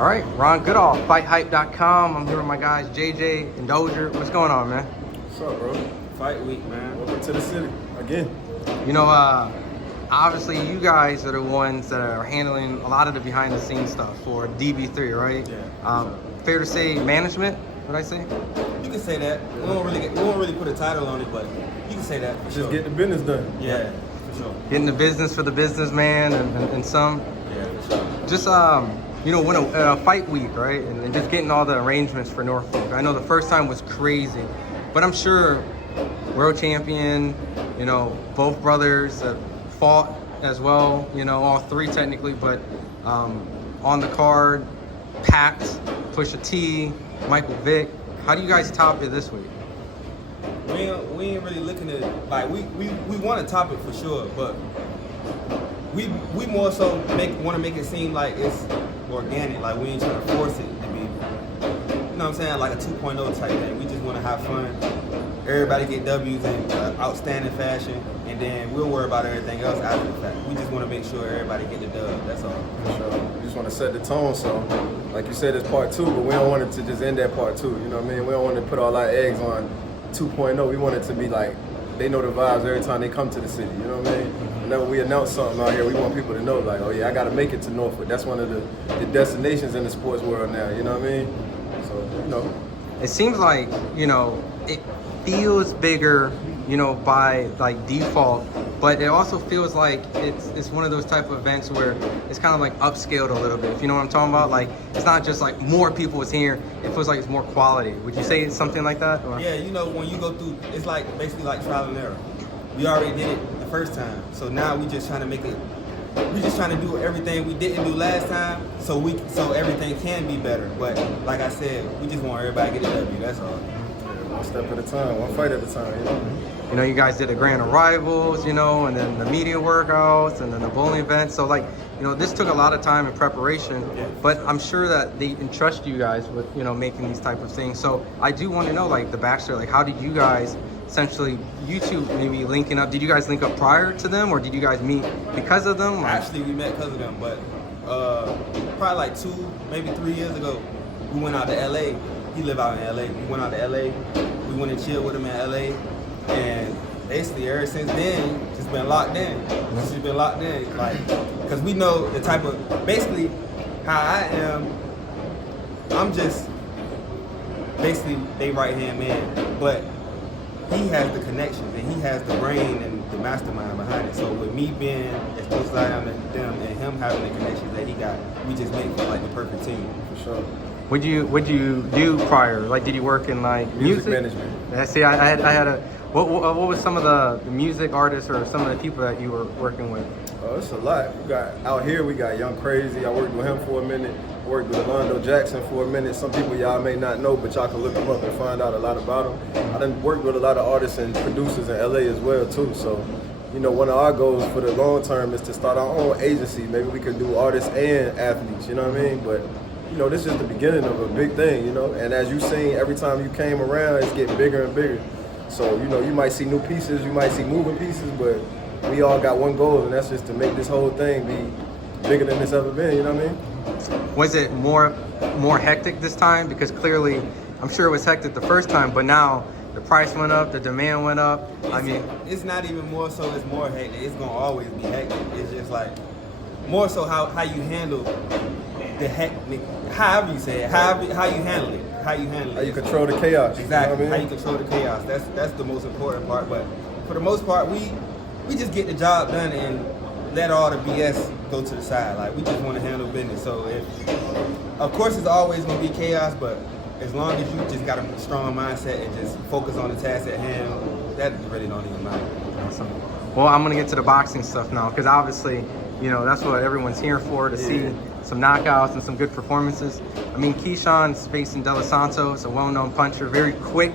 All right, Ron Goodall, FightHype.com. I'm here with my guys, JJ and Dozier. What's going on, man? What's up, bro? Fight week, man. Welcome to the city again. You know, obviously you guys are the ones that are handling a lot of the behind-the-scenes stuff for DB3, right? Yeah. Fair to say, management? What I say? You can say that. We won't really put a title on it, but you can say that for Just sure. get the business done. Yeah, for sure. Getting the business for the businessman and some. Yeah, for sure. Just you know, when a fight week, right, and just getting all the arrangements for Norfolk. I know the first time was crazy, but I'm sure world champion, you know, both brothers fought as well, you know, all three technically, but on the card, packed, Pusha T, Michael Vick. How do you guys top it this week? We ain't really looking at like we want to top it for sure, but we more so want to make it seem like it's organic, like we ain't trying to force it to be, you know what I'm saying, like a 2.0 type thing. We just want to have fun. Everybody get W's in outstanding fashion, and then we'll worry about everything else after the fact. We just want to make sure everybody get the dub. That's all. For sure. We just want to set the tone. So, like you said, it's part 2, but we don't want it to just end at part 2. You know what I mean? We don't want to put all our eggs on 2.0. We want it to be like they know the vibes every time they come to the city. You know what I mean? Whenever we announce something out here, we want people to know, like, oh yeah, I got to make it to Norfolk. That's one of the destinations in the sports world now. You know what I mean? So, you know. It seems like, you know, it feels bigger, you know, by like default, but it also feels like it's one of those type of events where it's kind of like upscaled a little bit, if you know what I'm talking about. Like, it's not just like more people is here, it feels like it's more quality. Would you say it's something like that? Or? Yeah, you know, when you go through, it's like basically like trial and error. We already did it the first time, so now we just trying to make it. We just trying to do everything we didn't do last time, so everything can be better. But like I said, we just want everybody to get a W. That's all. One step at a time, one fight at a time, you know? You know, you guys did the grand arrivals, you know, and then the media workouts, and then the bowling event. So, like, you know, this took a lot of time and preparation, but I'm sure that they entrust you guys with, you know, making these type of things. So I do want to know, like, the backstory, like, how did you guys essentially, you two maybe linking up? Did you guys link up prior to them, or did you guys meet because of them? Actually, we met because of them, but probably like 2, maybe 3 years ago, we went out to LA. He live out in LA. We went out to LA. We went and chilled with him in LA, and basically ever since then, just been locked in. Just been locked in, like, because we know the type of, basically how I am. I'm just basically they right hand man, but he has the connections and he has the brain and the mastermind behind it. So with me being as close as I am to them and him having the connections that he got, we just make for like the perfect team. For sure. What'd you do prior? Like, did you work in like music management? Yeah, see, I had a. What was some of the music artists or some of the people that you were working with? Oh, it's a lot. We got out here. We got Young Crazy. I worked with him for a minute. Worked with Orlando Jackson for a minute. Some people y'all may not know, but y'all can look him up and find out a lot about him. I done worked with a lot of artists and producers in LA as well too. So, you know, one of our goals for the long term is to start our own agency. Maybe we could do artists and athletes. You know what I mean? But you know, this is the beginning of a big thing, you know, and as you've seen, every time you came around, it's getting bigger and bigger. So, you know, you might see new pieces, you might see moving pieces, but we all got one goal, and that's just to make this whole thing be bigger than it's ever been, you know what I mean? Was it more hectic this time? Because clearly, I'm sure it was hectic the first time, but now the price went up, the demand went up. It's not even more so, it's more hectic. It's gonna always be hectic. It's just like, more so how you handle the hectic, however you say it, how you handle it, how you control the chaos. Exactly, you know what I mean? how you control the chaos. That's the most important part. But for the most part, we just get the job done and let all the BS go to the side. Like, we just want to handle business. So of course, it's always gonna be chaos, but as long as you just got a strong mindset and just focus on the task at hand, that really don't even matter. Awesome. Well, I'm gonna get to the boxing stuff now, because obviously, you know, that's what everyone's here for, to see some knockouts and some good performances. I mean, Keyshawn's facing De Los Santos, a well-known puncher, very quick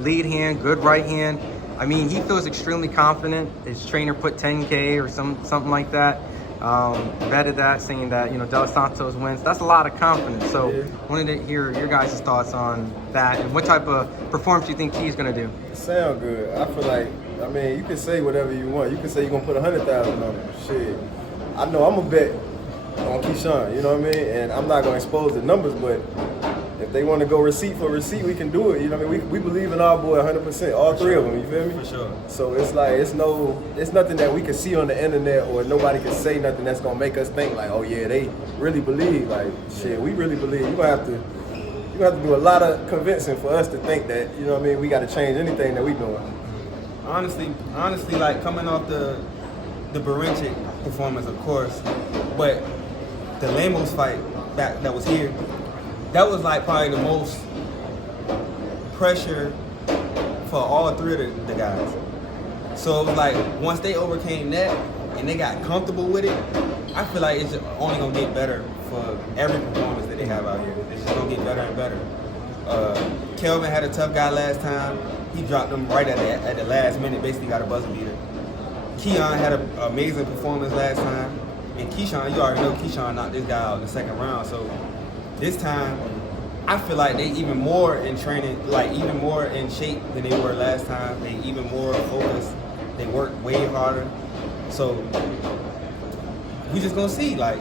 lead hand, good right hand. I mean, he feels extremely confident. His trainer put 10K or something like that. Vetted that, saying that, you know, De Los Santos wins. That's a lot of confidence. So I wanted to hear your guys' thoughts on that and what type of performance you think Key's gonna do. It sound good. I feel like, I mean, you can say whatever you want. You can say you're gonna put 100,000 on it. Shit. I know I'm gonna bet on Keyshawn, you know what I mean? And I'm not gonna expose the numbers, but if they want to go receipt for receipt, we can do it. You know what I mean? We believe in our boy 100%, all three of them. You feel me? For sure. So it's like it's nothing that we can see on the internet, or nobody can say nothing that's gonna make us think like, oh yeah, they really believe. Like shit, we really believe. You have to do a lot of convincing for us to think that, you know what I mean, we got to change anything that we doing. Honestly, like coming off the Barenchik performance, of course, but the Lemos fight that was here, that was like probably the most pressure for all three of the guys. So it was like once they overcame that and they got comfortable with it, I feel like it's only gonna get better for every performance that they have out here. It's just gonna get better and better. Kelvin had a tough guy last time. He dropped him right at the last minute, basically got a buzzer beater. Keon had an amazing performance last time. And Keyshawn, you already know Keyshawn knocked this guy out in the second round. So this time, I feel like they even more in training, like even more in shape than they were last time. They even more focused. They worked way harder. So we just gonna see, like,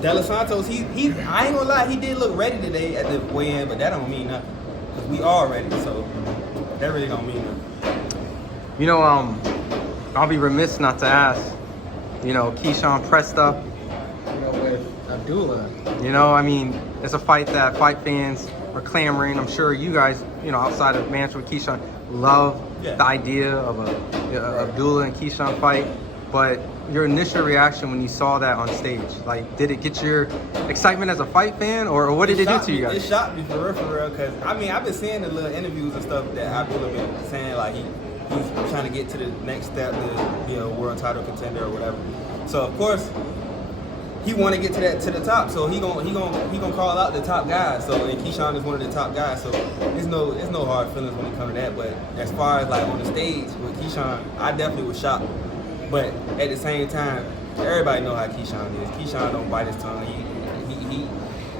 De Los Santos, I ain't gonna lie, he did look ready today at the weigh-in, but that don't mean nothing. Because we all ready, so that really don't mean nothing. You know, I'll be remiss not to ask, you know, Keyshawn pressed up, You know, with Abdullah. you know, I mean, it's a fight that fight fans are clamoring. I'm sure you guys, you know, outside of management with Keyshawn, love the idea of a Abdullah and Keyshawn fight, but your initial reaction when you saw that on stage, like, did it get your excitement as a fight fan, or what did it do to you guys? It shocked me for real, because, I mean, I've been seeing the little interviews and stuff that Abdullah been saying, like, he's trying to get to the next step to be a world title contender or whatever. So, of course, he want to get to the top, so he gonna call out the top guys. So, and Keyshawn is one of the top guys, so there's no hard feelings when it comes to that. But as far as like on the stage with Keyshawn, I definitely was shocked. But at the same time, everybody know how Keyshawn is. Keyshawn don't bite his tongue.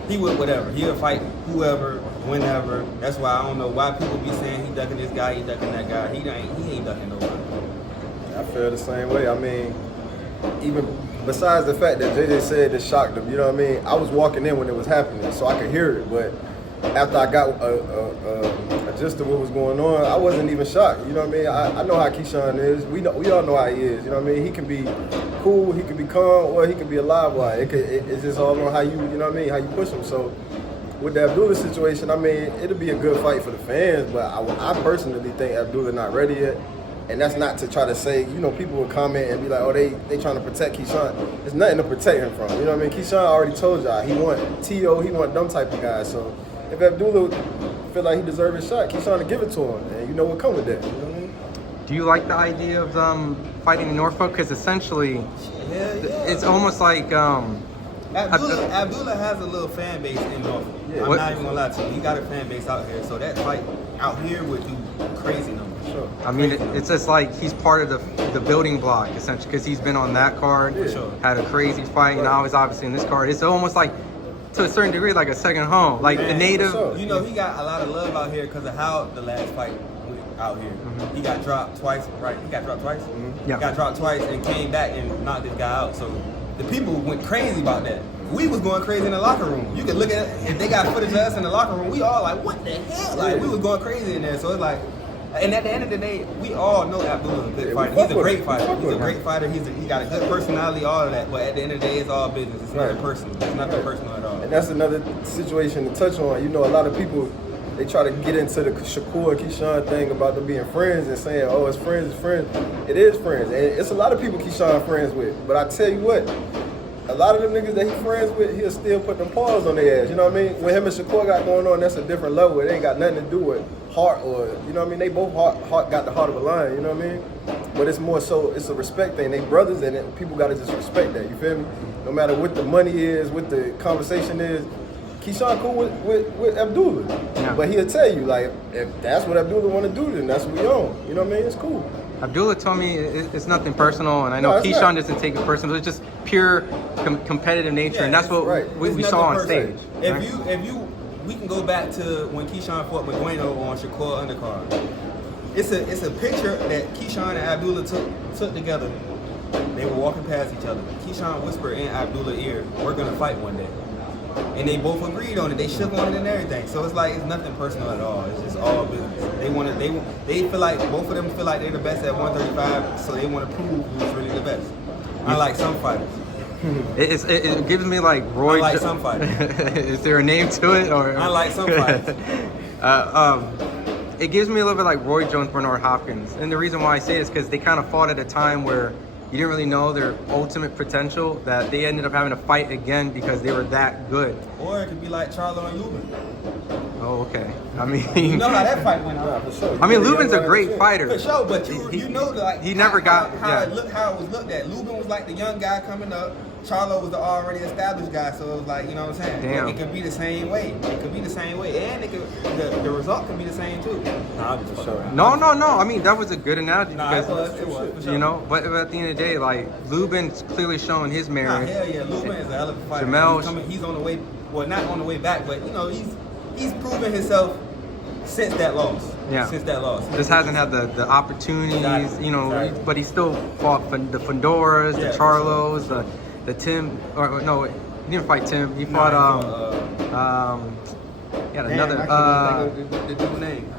He would whatever. He'll fight whoever, whenever. That's why I don't know why people be saying he ducking this guy, he ducking that guy. He ain't ducking nobody. I feel the same way. I mean, even besides the fact that JJ said it shocked him, you know what I mean? I was walking in when it was happening, so I could hear it. But after I got a gist of what was going on, I wasn't even shocked. You know what I mean? I know how Keyshawn is. We all know how he is. You know what I mean? He can be cool, he can be calm, or he can be a live wire. It's just all on how you know what I mean, how you push him. So with the Abdullah situation, I mean, it'll be a good fight for the fans, but I personally think Abdullah not ready yet. And that's not to try to say, you know, people will comment and be like, oh, they trying to protect Keyshawn. There's nothing to protect him from. You know what I mean? Keyshawn already told y'all he want T.O., he want them type of guys. So if Abdullah feel like he deserves his shot, Keyshawn to give it to him. And you know what come with that. You know what I mean? Do you like the idea of them fighting in Norfolk? Because essentially, it's almost like Abdullah has a little fan base in Norfolk. Yeah. I'm not even gonna lie to you. He got a fan base out here, so that fight out here would do crazy numbers. Sure. I mean, it's just like he's part of the building block, essentially, because he's been on that card, had a crazy fight, and now he's obviously in this card. It's almost like, to a certain degree, like a second home. Like the native. Sure. You know, he got a lot of love out here because of how the last fight went out here. He got dropped twice, right? He got dropped twice? Yeah. He got dropped twice and came back and knocked this guy out. So the people went crazy about that. We was going crazy in the locker room. You could look at it, if they got footage of us in the locker room, we all like, what the hell? Like, we was going crazy in there. So it's like, and at the end of the day, we all know Abdullah is a good fighter. He's a great fighter. He's a great fighter. He got a good personality, all of that. But at the end of the day, it's all business. It's nothing personal. It's nothing personal at all. And that's another situation to touch on. You know, a lot of people, they try to get into the Shakur and Keyshawn thing about them being friends and saying, oh, it's friends, it's friends. It is friends. And it's a lot of people Keyshawn friends with. But I tell you what, a lot of them niggas that he friends with, he'll still put them paws on their ass. You know what I mean? When him and Shakur got going on, that's a different level. It ain't got nothing to do with heart or, you know what I mean? They both heart got the heart of a lion, you know what I mean? But it's more so, it's a respect thing. They brothers, and people got to just respect that, you feel me? No matter what the money is, what the conversation is, Keyshawn cool with Abdullah. Yeah. But he'll tell you, like, if that's what Abdullah want to do, then that's what we own. You know what I mean? It's cool. Abdullah told me it's nothing personal, and I know No, it's Keyshawn not. doesn't take it personal. It's just pure competitive nature, and that's what we saw on stage. If we can go back to when Keyshawn fought Bueno on Shakur undercard. It's a picture that Keyshawn and Abdullah took together They were walking past each other. Keyshawn whispered in Abdullah's ear, "We're gonna fight one day." And they both agreed on it. They shook on it and everything. So it's like it's nothing personal at all. It's just all business. They feel like both of them feel like they're the best at 135, so they want to prove who's really the best. Unlike some fighters. It gives me like Roy. Unlike some fighters. Is there a name to it or? Unlike some fighters. It gives me a little bit like Roy Jones, Bernard Hopkins, and the reason why I say it is because they kind of fought at a time where you didn't really know their ultimate potential, that they ended up having to fight again because they were that good. Or it could be like Charlo and Luben. Oh, okay. I mean, You know how that fight went out. For sure. I mean, Luben's a great fighter. For sure, but you know like he never got how it was looked at. Luben was like the young guy coming up. Charlo was the already established guy, so it was like, you know what I'm saying? Damn. It could be the same way. It could be the same way, and the result could be the same too. Nah, I'm just sure. No. I mean, that was a good analogy because It was for sure. you know. But at the end of the day, like Luben's clearly showing his Nah, merit. hell yeah, Luben is a hell of a fighter. Jamel- He's on the way. Well, not on the way back, but you know he's proven himself since that loss. Yeah. Since that loss. Just hasn't had the opportunities, Exactly. you know. Exactly. But he still fought the Fondoras, Yeah, the for Charlos, the Tim. Or no, he didn't fight Tim. He fought yeah, another. I can't even think of the dude's name.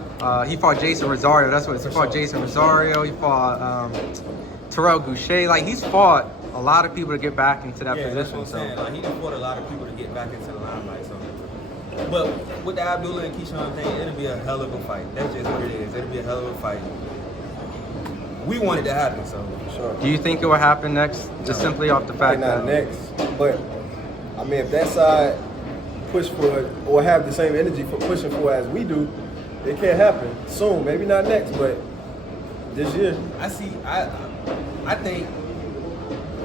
He fought Jason Rosario. That's what it is. He For fought sure. Jason Rosario. He fought Terrell Goucher. Like he's fought a lot of people to get back into that Yeah, that's position. what I'm So saying. Like he done fought a lot of people to get back into the limelight. So, but with the Abdullah and Keyshawn thing, it'll be a hell of a fight. That's just what it is. It'll be a hell of a fight. We want it to happen, so. Sure. do you think it will happen next? Just simply off the fact Probably not that next, but I mean, if that side push for it or have the same energy for pushing for it as we do, it can happen soon. Maybe not next, but this year. I think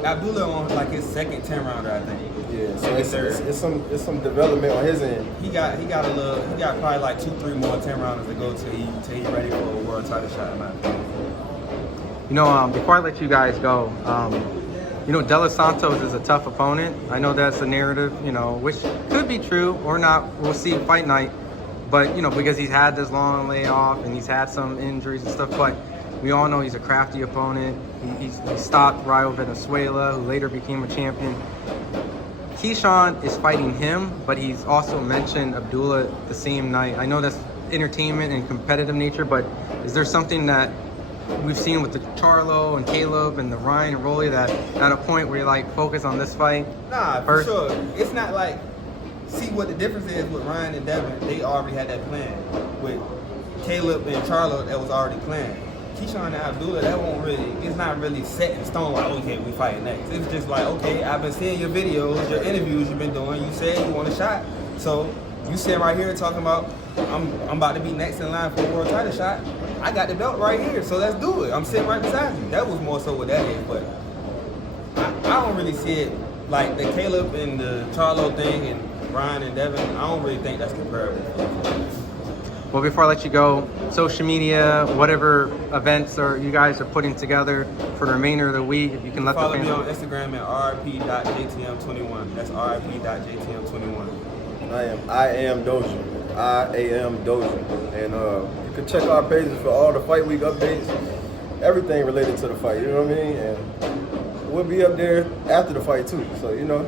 Abdullah on like his second 10 rounder, I think. Yeah, so Maybe it's some development on his end. He got probably like 2-3 more 10 rounders to go till he ready for a world title shot, man. you know, before I let you guys go, you know, De Los Santos is a tough opponent. I know that's a narrative, you know, which could be true or not. We'll see fight night. But, you know, because he's had this long layoff and he's had some injuries and stuff, but we all know he's a crafty opponent. He stopped Rayo Venezuela, who later became a champion. Keyshawn is fighting him, but he's also mentioned Abdullah the same night. I know that's entertainment and competitive nature, but is there something that we've seen with the Charlo and Caleb and the Ryan and Rolly that at a point where you like focus on this fight? Nah, first? for sure. It's not like, see what the difference is with Ryan and Devin, they already had that plan. With Caleb and Charlo, that was already planned. Keyshawn and Abdullah, it's not really set in stone like, okay, we fight next. It's just like, okay, I've been seeing your videos, your interviews you've been doing, you said you want a shot. So you sitting right here talking about, I'm about to be next in line for a world title shot. I got the belt right here, so let's do it. I'm sitting right beside you. That was more so what that is, but I don't really see it like the Caleb and the Charlo thing and Ryan and Devin. I don't really think that's comparable. Well, before I let you go, social media, whatever events you guys are putting together for the remainder of the week, if you can let the Follow fans me on know. Instagram at rip.jtm21. That's rip.jtm21. I am Doja. I am Doja. And you can check our pages for all the fight week updates, everything related to the fight, you know what I mean? And we'll be up there after the fight too. So, you know,